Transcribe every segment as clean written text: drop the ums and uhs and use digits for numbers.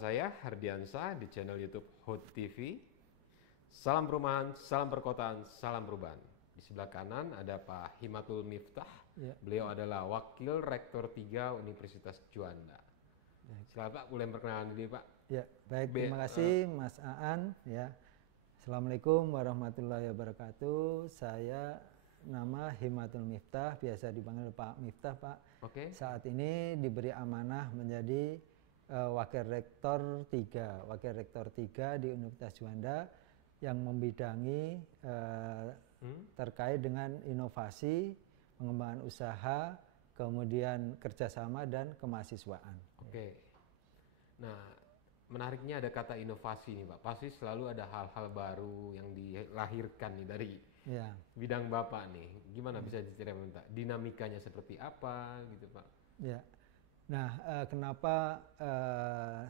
saya Hardiansah di channel YouTube Hot TV. Salam perumahan, salam perkotaan, salam perubahan. Di sebelah kanan ada Pak Himatul Miftah. Ya. Beliau adalah Wakil Rektor 3 Universitas Juanda. Silakan Pak, boleh perkenalan diri Pak. Ya, baik, terima kasih Mas Aan. Ya, Assalamualaikum warahmatullahi wabarakatuh. Saya nama Himatul Miftah, biasa dipanggil Pak Miftah Pak. Oke. Saat ini diberi amanah menjadi Wakil Rektor 3 di Universitas Juanda yang membidangi terkait dengan inovasi, pengembangan usaha, kemudian kerjasama dan kemahasiswaan. Oke. Nah, menariknya ada kata inovasi nih Pak. Pasti selalu ada hal-hal baru yang dilahirkan nih dari bidang Bapak nih. Gimana bisa diceritain Pak? Dinamikanya seperti apa gitu Pak? Ya. Nah, kenapa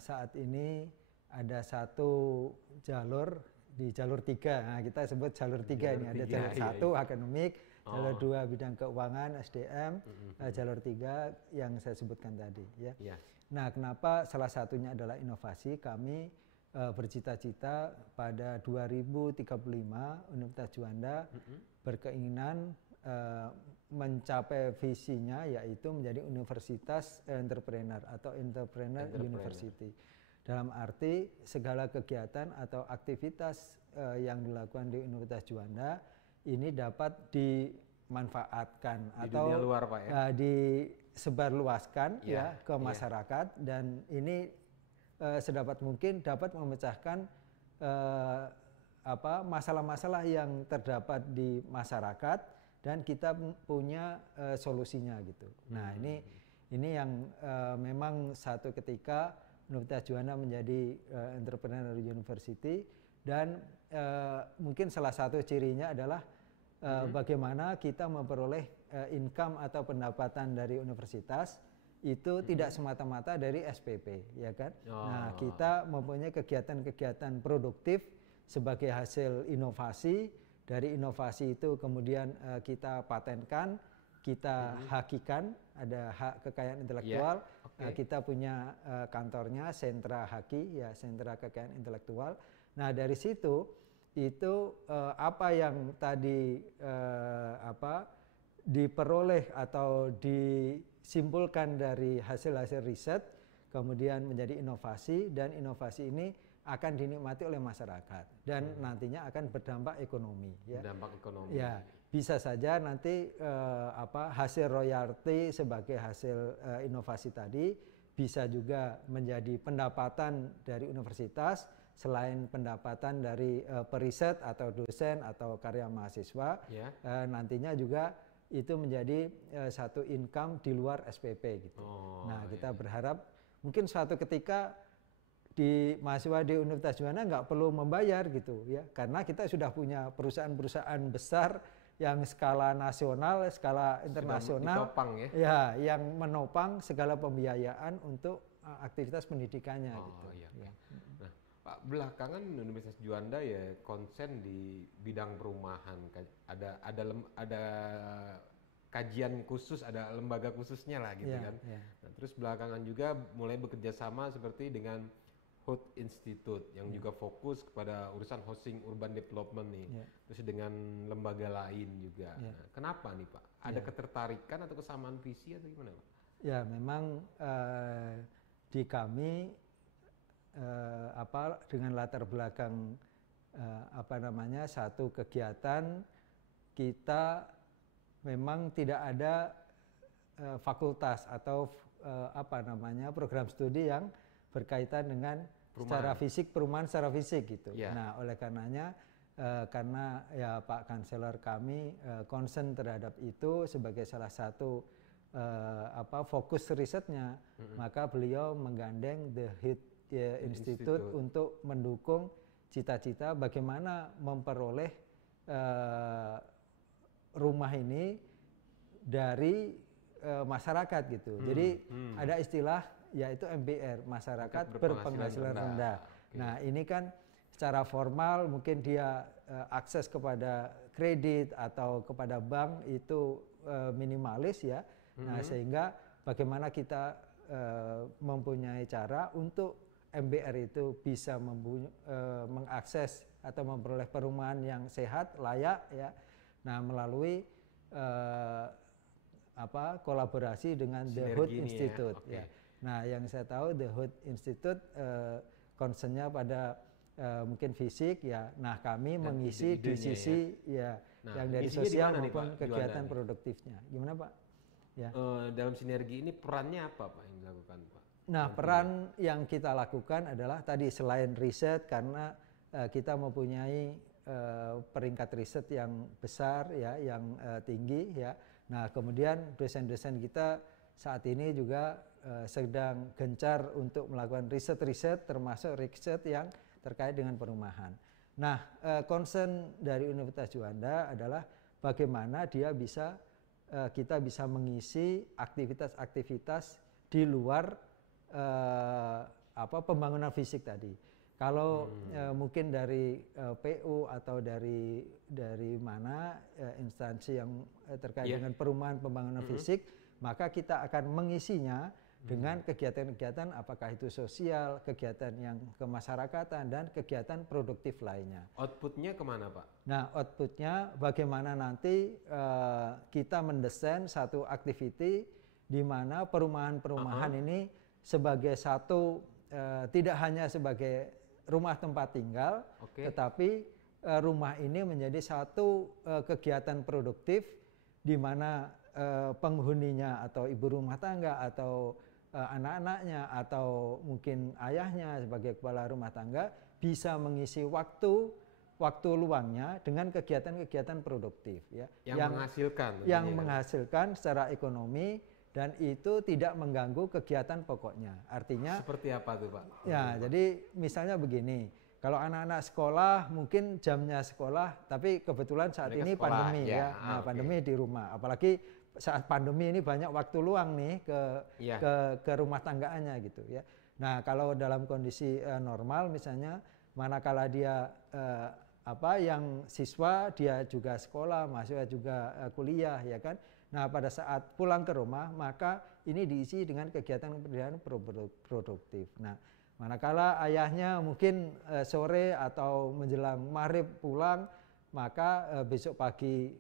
saat ini ada satu jalur di jalur 3? Nah, kita sebut jalur 3 ini. Ada jalur 1 akademik, jalur 2 bidang keuangan SDM, jalur 3 yang saya sebutkan tadi. Ya. Nah, kenapa salah satunya adalah inovasi? Kami bercita-cita pada 2035 Universitas Juanda berkeinginan mencapai visinya, yaitu menjadi universitas entrepreneur atau entrepreneur university. Dalam arti segala kegiatan atau aktivitas yang dilakukan di Universitas Juanda ini dapat dimanfaatkan di atau dunia luar, Pak, ya? Disebarluaskan ke masyarakat, dan ini sedapat mungkin dapat memecahkan masalah-masalah yang terdapat di masyarakat dan kita punya solusinya gitu. Nah, ini yang memang satu ketika Universitas Juanda menjadi entrepreneur university, dan mungkin salah satu cirinya adalah bagaimana kita memperoleh income atau pendapatan dari universitas itu tidak semata-mata dari SPP, ya kan? Nah, kita mempunyai kegiatan-kegiatan produktif sebagai hasil inovasi. Dari inovasi itu kemudian kita patenkan, kita hakikan, ada hak kekayaan intelektual. Kita punya kantornya, sentra haki, ya, sentra kekayaan intelektual. Nah, dari situ itu apa yang tadi diperoleh atau disimpulkan dari hasil-hasil riset kemudian menjadi inovasi, dan inovasi ini akan dinikmati oleh masyarakat dan nantinya akan berdampak ekonomi. Ya. Berdampak ekonomi. Ya, bisa saja nanti hasil royalti sebagai hasil inovasi tadi bisa juga menjadi pendapatan dari universitas selain pendapatan dari periset atau dosen atau karya mahasiswa. Nantinya juga itu menjadi satu income di luar SPP gitu. Kita berharap mungkin suatu ketika di mahasiswa di Universitas Juanda nggak perlu membayar gitu ya, karena kita sudah punya perusahaan-perusahaan besar yang skala nasional, skala internasional, yang menopang segala pembiayaan untuk aktivitas pendidikannya gitu. Nah, Pak, belakangan Universitas Juanda ya konsen di bidang perumahan, ada kajian khusus, ada lembaga khususnya lah gitu kan. Nah, terus belakangan juga mulai bekerja sama seperti dengan Hot Institute yang juga fokus kepada urusan housing urban development nih, terus dengan lembaga lain juga. Nah, kenapa nih Pak? Ada ketertarikan atau kesamaan visi atau gimana Pak? Ya, memang di kami dengan latar belakang satu kegiatan, kita memang tidak ada fakultas atau program studi yang berkaitan dengan secara fisik, perumahan secara fisik gitu. Nah, oleh karenanya karena ya Pak Kanselor kami concern terhadap itu sebagai salah satu fokus risetnya, maka beliau menggandeng The Hot Institute untuk mendukung cita-cita bagaimana memperoleh rumah ini dari masyarakat gitu. Jadi ada istilah yaitu MBR, masyarakat berpenghasilan rendah. Nah, ini kan secara formal mungkin dia akses kepada kredit atau kepada bank itu minimalis ya. Nah, sehingga bagaimana kita mempunyai cara untuk MBR itu bisa mengakses atau memperoleh perumahan yang sehat, layak ya. Nah, melalui kolaborasi dengan The Hood Institute ya. Nah, yang saya tahu The Hood Institute concernnya pada mungkin fisik ya. Nah, kami dan mengisi di sisi ya yang dari sosial maupun kegiatan produktifnya. Gimana Pak? Ya. Dalam sinergi ini perannya apa Pak yang dilakukan Pak? Nah, peran yang kita lakukan adalah tadi selain riset, karena kita mempunyai peringkat riset yang besar ya, yang tinggi ya. Nah, kemudian dosen-dosen kita saat ini juga sedang gencar untuk melakukan riset-riset, termasuk riset yang terkait dengan perumahan. Nah, concern dari Universitas Juanda adalah bagaimana kita bisa mengisi aktivitas-aktivitas di luar pembangunan fisik tadi. Kalau mungkin dari PU atau dari mana instansi yang terkait dengan perumahan pembangunan fisik, maka kita akan mengisinya dengan kegiatan-kegiatan apakah itu sosial, kegiatan yang kemasyarakatan, dan kegiatan produktif lainnya. Outputnya kemana Pak? Nah, outputnya bagaimana nanti kita mendesain satu activity di mana perumahan-perumahan ini sebagai satu tidak hanya sebagai rumah tempat tinggal, tetapi rumah ini menjadi satu kegiatan produktif di mana penghuninya atau ibu rumah tangga atau anak-anaknya atau mungkin ayahnya sebagai kepala rumah tangga bisa mengisi waktu luangnya dengan kegiatan-kegiatan produktif ya, yang menghasilkan secara ekonomi. Dan itu tidak mengganggu kegiatan pokoknya. Artinya seperti apa tuh Pak? Ya, jadi misalnya begini, kalau anak-anak sekolah mungkin jamnya sekolah, tapi kebetulan saat ini pandemi ya. Nah, pandemi di rumah. Apalagi saat pandemi ini banyak waktu luang nih ke rumah tanggaannya gitu ya. Nah, kalau dalam kondisi normal misalnya, manakala dia yang siswa dia juga sekolah, mahasiswa juga kuliah ya kan. Nah, pada saat pulang ke rumah, maka ini diisi dengan kegiatan-kegiatan produktif. Nah, manakala ayahnya mungkin sore atau menjelang maghrib pulang, maka besok pagi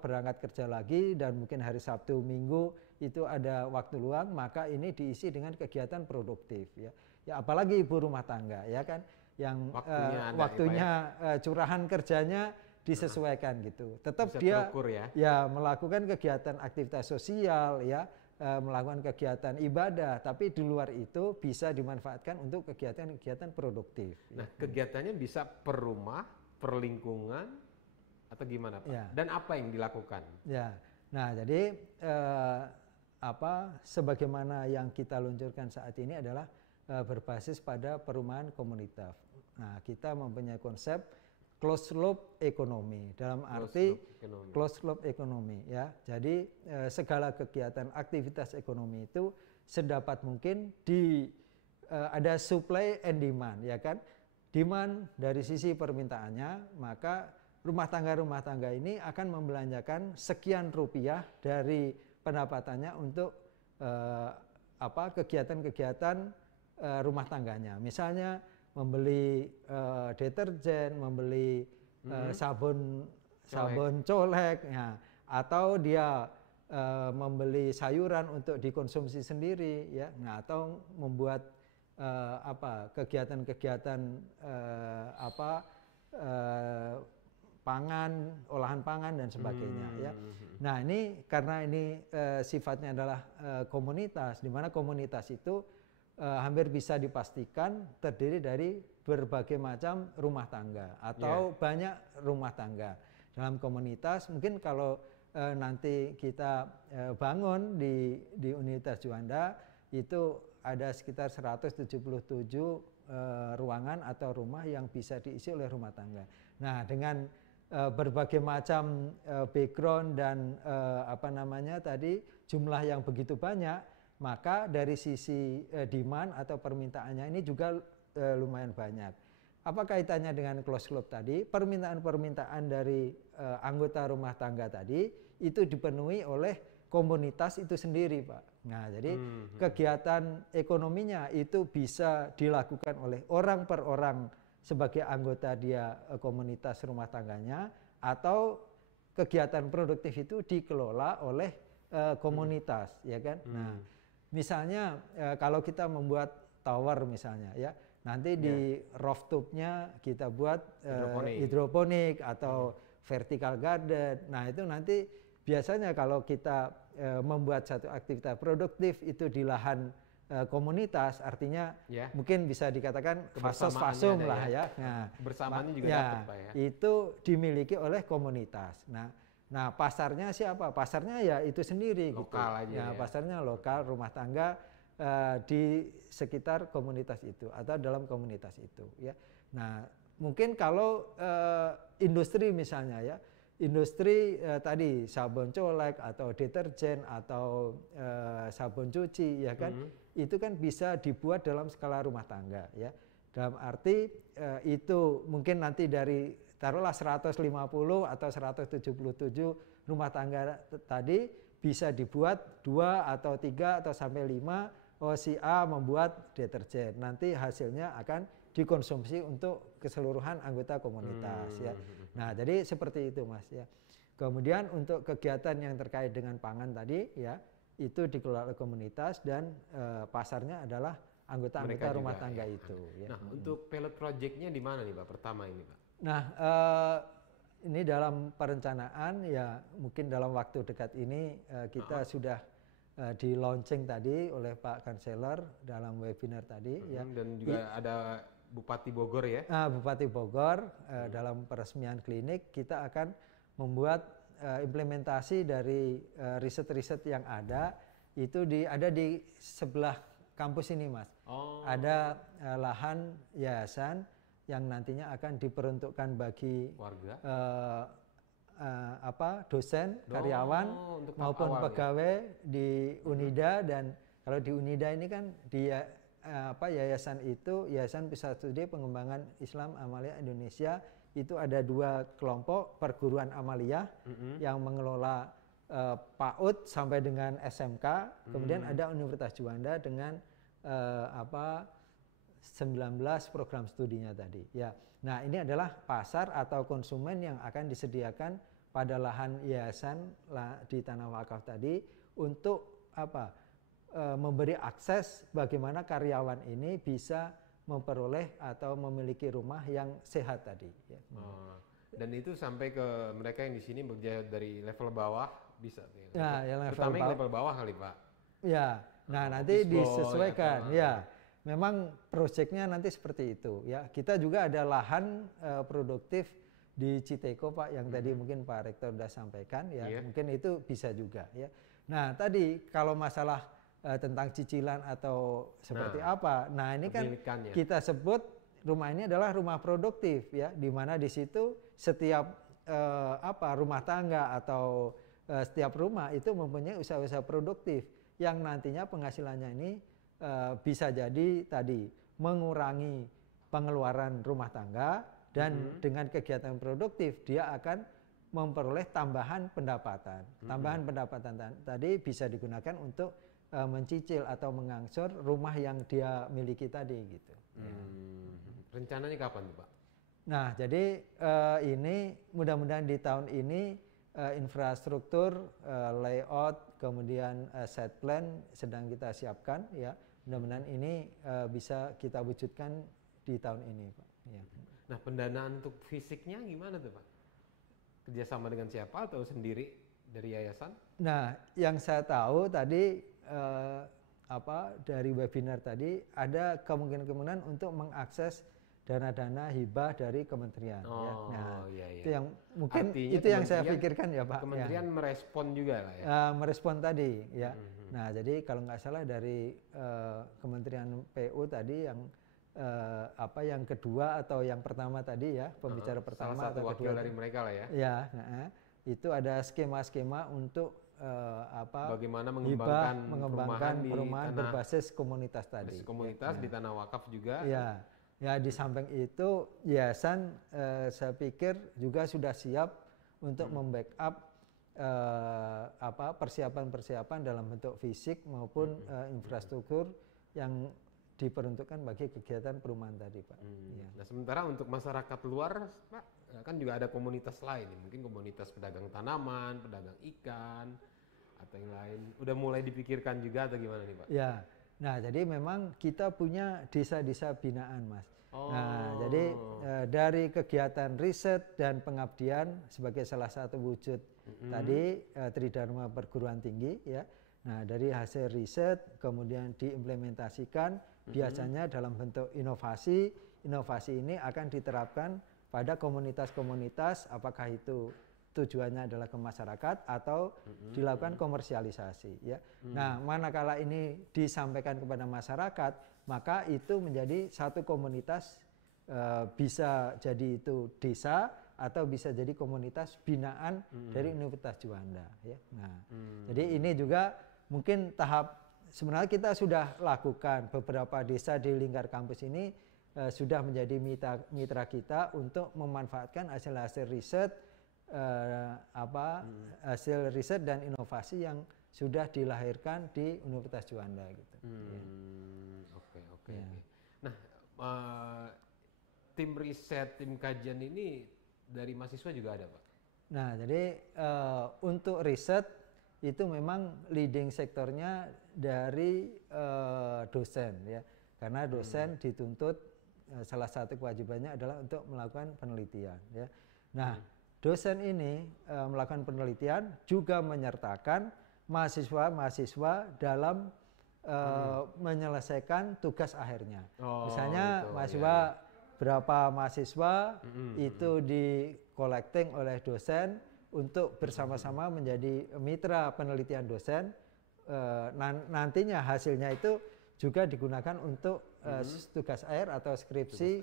berangkat kerja lagi, dan mungkin hari Sabtu, Minggu itu ada waktu luang, maka ini diisi dengan kegiatan produktif. Ya, apalagi ibu rumah tangga, ya kan, yang waktunya curahan kerjanya disesuaikan gitu. Tetap bisa dia terukur, ya melakukan kegiatan aktivitas sosial ya, melakukan kegiatan ibadah, tapi di luar itu bisa dimanfaatkan untuk kegiatan-kegiatan produktif. Nah, kegiatannya bisa per rumah, per lingkungan, atau gimana Pak? Ya. Dan apa yang dilakukan? Ya, nah jadi sebagaimana yang kita luncurkan saat ini adalah berbasis pada perumahan komunitas. Nah, kita mempunyai konsep closed loop ekonomi, dalam arti closed loop ekonomi ya. Jadi segala kegiatan aktivitas ekonomi itu sedapat mungkin ada supply and demand ya kan. Demand dari sisi permintaannya, maka rumah tangga ini akan membelanjakan sekian rupiah dari pendapatannya untuk kegiatan-kegiatan rumah tangganya. Misalnya membeli deterjen, membeli sabun colek, ya, atau dia membeli sayuran untuk dikonsumsi sendiri, ya, nah, atau membuat kegiatan-kegiatan pangan, olahan pangan dan sebagainya, ya. Nah, ini karena ini sifatnya adalah komunitas, di mana komunitas itu hampir bisa dipastikan terdiri dari berbagai macam rumah tangga atau banyak rumah tangga. Dalam komunitas mungkin kalau nanti kita bangun di Universitas Juanda itu ada sekitar 177 ruangan atau rumah yang bisa diisi oleh rumah tangga. Nah, dengan berbagai macam background dan jumlah yang begitu banyak, maka dari sisi demand atau permintaannya ini juga lumayan banyak. Apa kaitannya dengan closed loop tadi? Permintaan-permintaan dari anggota rumah tangga tadi itu dipenuhi oleh komunitas itu sendiri, Pak. Nah, jadi kegiatan ekonominya itu bisa dilakukan oleh orang per orang sebagai anggota dia komunitas rumah tangganya, atau kegiatan produktif itu dikelola oleh komunitas, ya kan? Nah, misalnya kalau kita membuat tower misalnya, ya, nanti di rooftopnya kita buat hidroponik atau vertical garden. Nah, itu nanti biasanya kalau kita membuat satu aktivitas produktif itu di lahan komunitas, artinya mungkin bisa dikatakan fasos-fasum lah ya. Nah, bersamanya juga dapat, Pak, ya. Itu dimiliki oleh komunitas. Nah, pasarnya siapa? Pasarnya ya itu sendiri lokal gitu. Aja, ya. Pasarnya lokal, rumah tangga di sekitar komunitas itu atau dalam komunitas itu, ya. Nah, mungkin kalau industri misalnya, ya, industri tadi sabun colek atau deterjen atau sabun cuci, ya kan, itu kan bisa dibuat dalam skala rumah tangga, ya. Dalam arti itu mungkin nanti dari taruhlah 150 atau 177 rumah tangga tadi bisa dibuat 2 atau 3 atau sampai 5. Si A membuat deterjen, nanti hasilnya akan dikonsumsi untuk keseluruhan anggota komunitas, ya. Nah, jadi seperti itu, Mas, ya. Kemudian untuk kegiatan yang terkait dengan pangan tadi, ya, itu dikelola oleh komunitas dan pasarnya adalah anggota-anggota rumah tangga ya. itu. Ya. Nah, untuk pilot projectnya di mana nih, Pak? Pertama ini, Pak. Nah, ini dalam perencanaan, ya, mungkin dalam waktu dekat ini kita sudah di launching tadi oleh Pak Kanseller dalam webinar tadi, ya. Dan juga ada Bupati Bogor, ya. Bupati Bogor dalam peresmian klinik kita akan membuat implementasi dari riset-riset yang ada itu ada di sebelah kampus ini, Mas. Ada lahan yayasan yang nantinya akan diperuntukkan bagi warga, dosen, karyawan maupun pegawai di Unida. Dan kalau di Unida ini kan dia yayasan itu Yayasan Pusat Studi Pengembangan Islam Amaliyah Indonesia, itu ada 2 kelompok perguruan amaliyah yang mengelola PAUD sampai dengan SMK, kemudian ada Universitas Juanda dengan 19 program studinya tadi, ya. Nah, ini adalah pasar atau konsumen yang akan disediakan pada lahan yayasan di tanah wakaf tadi untuk memberi akses bagaimana karyawan ini bisa memperoleh atau memiliki rumah yang sehat tadi, ya. Dan itu sampai ke mereka yang di sini bekerja dari level bawah bisa, ya, terutama yang level bawah kali, Pak. Ya, nah nanti disesuaikan, ya. Memang proyeknya nanti seperti itu, ya. Kita juga ada lahan produktif di Citeko, Pak, yang tadi mungkin Pak Rektor sudah sampaikan, ya. Mungkin itu bisa juga, ya. Nah, tadi kalau masalah tentang cicilan atau seperti apa, nah ini kan kita sebut rumah ini adalah rumah produktif, ya, di mana di situ setiap rumah tangga atau setiap rumah itu mempunyai usaha-usaha produktif yang nantinya penghasilannya ini bisa jadi tadi mengurangi pengeluaran rumah tangga, dan dengan kegiatan produktif dia akan memperoleh tambahan pendapatan. Tambahan pendapatan tadi bisa digunakan untuk mencicil atau mengangsur rumah yang dia miliki tadi, gitu. Rencananya kapan, Pak? Nah, jadi ini mudah-mudahan di tahun ini infrastruktur, layout, kemudian set plan sedang kita siapkan, ya. Mudah-mudahan ini bisa kita wujudkan di tahun ini, Pak. Ya. Nah, pendanaan untuk fisiknya gimana tuh, Pak? Kerjasama dengan siapa atau sendiri dari yayasan? Nah, yang saya tahu tadi dari webinar tadi ada kemungkinan untuk mengakses dana-dana hibah dari kementerian. Ya. Nah, itu yang mungkin itu yang saya pikirkan, ya, Pak. Kementerian merespon juga lah, ya. Merespon tadi, ya. Nah, jadi kalau nggak salah dari Kementerian PU tadi yang yang kedua atau yang pertama tadi, ya, pembicara pertama salah satu atau wakil kedua dari mereka lah, ya. Ya, itu ada skema-skema untuk bagaimana mengembangkan perumahan berbasis komunitas tadi. Komunitas di tanah wakaf juga. Ya. Ya, di samping itu yayasan saya pikir juga sudah siap untuk membackup persiapan-persiapan dalam bentuk fisik maupun infrastruktur yang diperuntukkan bagi kegiatan perumahan tadi, Pak. Ya. Nah, sementara untuk masyarakat luar, Pak, kan juga ada komunitas lain, mungkin komunitas pedagang tanaman, pedagang ikan, atau yang lain. Udah mulai dipikirkan juga atau gimana nih, Pak? Ya, nah jadi memang kita punya desa-desa binaan, Mas. Nah, jadi dari kegiatan riset dan pengabdian sebagai salah satu wujud tadi Tridharma perguruan tinggi, ya. Nah, dari hasil riset kemudian diimplementasikan biasanya dalam bentuk inovasi. Inovasi ini akan diterapkan pada komunitas-komunitas, apakah itu tujuannya adalah ke masyarakat atau dilakukan komersialisasi, ya. Nah, manakala ini disampaikan kepada masyarakat, maka itu menjadi satu komunitas, bisa jadi itu desa atau bisa jadi komunitas binaan dari Universitas Juanda, ya. Nah, jadi ini juga mungkin tahap sebenarnya kita sudah lakukan. Beberapa desa di lingkar kampus ini sudah menjadi mitra kita untuk memanfaatkan hasil-hasil riset, hasil riset dan inovasi yang sudah dilahirkan di Universitas Juanda, gitu. Oke. Nah, tim riset, tim kajian ini dari mahasiswa juga ada, Pak? Nah, jadi untuk riset itu memang leading sektornya dari dosen, ya, karena dosen dituntut salah satu kewajibannya adalah untuk melakukan penelitian, ya. Nah, dosen ini melakukan penelitian juga menyertakan mahasiswa-mahasiswa dalam menyelesaikan tugas akhirnya. Misalnya gitu, mahasiswa berapa mahasiswa itu di collecting oleh dosen untuk bersama-sama menjadi mitra penelitian dosen. Nantinya hasilnya itu juga digunakan untuk tugas akhir atau skripsi,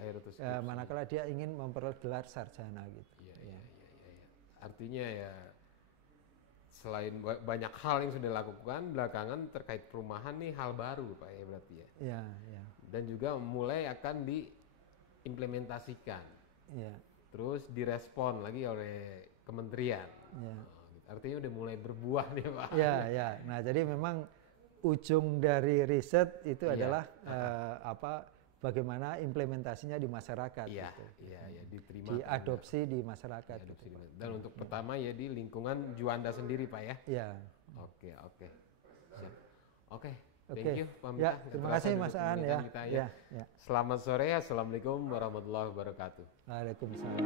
manakala dia ingin memperoleh gelar sarjana, gitu. Iya. Artinya ya selain banyak hal yang sudah dilakukan belakangan terkait perumahan nih hal baru, Pak, ya berarti ya. Iya. Dan juga mulai akan diimplementasikan. Iya. Terus direspon lagi oleh kementerian. Iya. Artinya udah mulai berbuah nih, Pak. Iya. Nah, jadi memang ujung dari riset itu adalah bagaimana implementasinya di masyarakat. Iya, gitu. Iya, diterima. Diadopsi di masyarakat. Gitu. Dan untuk pertama ya di lingkungan Juanda sendiri, Pak, ya. Iya. Oke. Siap. Oke. Oke. Thank you, Pak Miftah. Ya, terima kasih Mas Aan, ya. Ya. Selamat sore, assalamualaikum warahmatullahi wabarakatuh. Waalaikumsalam.